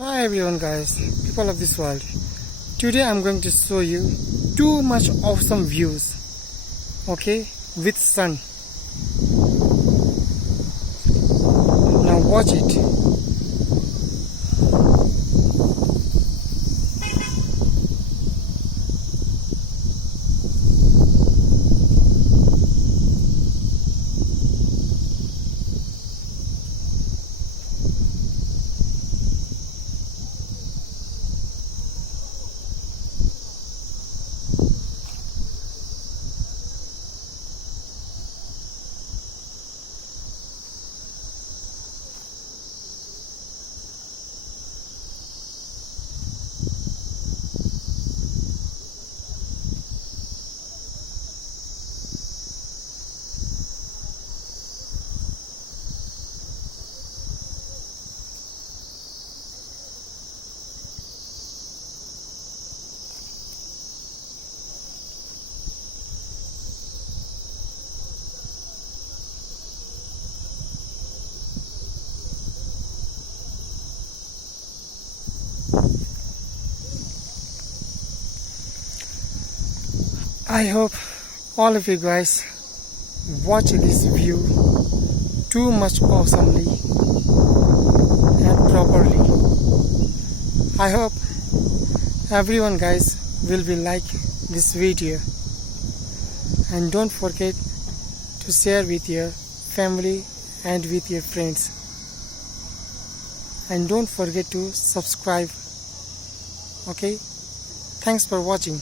Hi everyone guys, people of this world. Today I'm going to show you too much awesome views, okay, with sun. Now watch it. I hope all of you guys watch this view too much awesomely and properly. I hope everyone guys will be like this video, and don't forget to share with your family and with your friends, and don't forget to subscribe. Okay, thanks for watching.